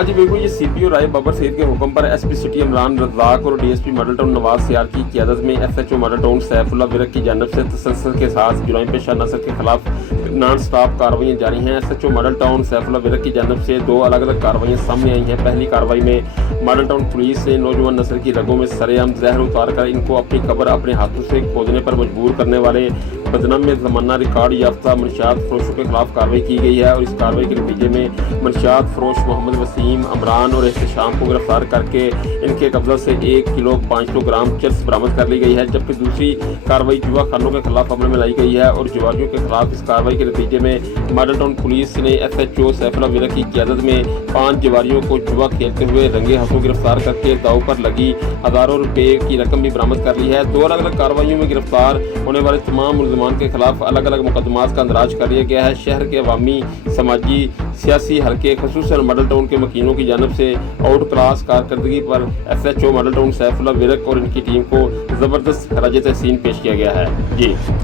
हाँ जी बिल्कुल, ये सीपीओ राय बाबर सईद के हुक्म पर एसपी सिटी इमरान रज़ाक और डीएसपी मॉडल टाउन नवाज सियार की क़यादत में SHO model town Saifullah Virk की जानिब से तसलसल के साथ जुर्माए पेशा नसर के खिलाफ नॉन स्टॉप कार्रवाइयाँ जारी हैं। SHO model town Saifullah Virk की जानिब से दो अलग अलग कार्रवाइयाँ सामने आई हैं। पहली कार्रवाई में मॉडल टाउन पुलिस ने नौजवान नस्ल की रगों में सरेआम जहर उतार कर इनको अपनी कब्र अपने हाथों से खोदने पर मजबूर करने वाले बदनाम में ज़माना रिकॉर्ड याफ्ता मनशियात फरोशों के खिलाफ कार्रवाई की गई है और इस कार्रवाई के नतीजे में मनशियात फरोश मोहम्मद वसीम अमरान और एहतशाम को गिरफ्तार करके इनके कब्जा से 1 किलो 500 ग्राम चरस बरामद कर ली गई है। जबकि दूसरी कार्रवाई जुआ खानों के खिलाफ अमल में लाई गई है और जुआरियों के खिलाफ इस कार्रवाई के नतीजे में मॉडल टाउन पुलिस ने एसएचओ सैफुल्लाह विरक की क़यादत में 5 जुआरियों को जुआ खेलते हुए रंगे हाथों गिरफ्तार करके दाव पर लगी हज़ारों रुपए की रकम भी बरामद कर ली है। दो अलग अलग कार्रवाइयों में गिरफ्तार होने वाले तमाम मुलजमान के खिलाफ अलग अलग मुकदमात का अंदराज कर लिया गया है। शहर के अवामी समाजी सियासी हल्के खसूसन मॉडल टाउन के मकीनों की जानिब से आउट क्लास कारकर्दगी पर SHO model town Saifullah Virk और इनकी टीम को ज़बरदस्त खराज तहसीन पेश किया गया है। जी।